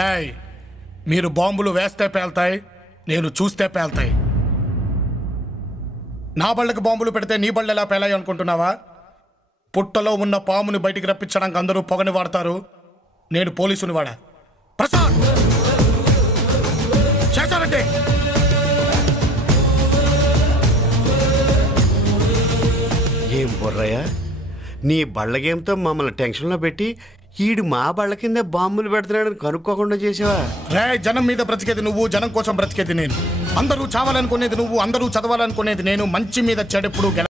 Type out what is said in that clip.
రాయ్ మీరు బాంబులు వేస్తే పేల్తాయి, నేను చూస్తే పేల్తాయి. నా బళ్ళకి బాంబులు పెడితే నీ బళ్ళు ఎలా పేలాయి అనుకుంటున్నావా? పుట్టలో ఉన్న పాముని బయటికి రప్పించడానికి అందరూ పొగని వాడతారు, నేను పోలీసుని వాడా. ప్రసాద్ చేశానంటే ఏం బుర్రయ్యా, నీ బళ్ళగేంతో మమ్మల్ని టెన్షన్లో పెట్టి ఈడు మా బళ్ళ కింద బాంబులు పెడుతున్నాడని కనుక్కోకుండా చేసావా? రే, జనం మీద బ్రతికేది నువ్వు, జనం కోసం బ్రతికేది నేను. అందరూ చావాలనుకునేది నువ్వు, అందరూ చదవాలనుకునేది నేను. మంచి మీద చెడెప్పుడు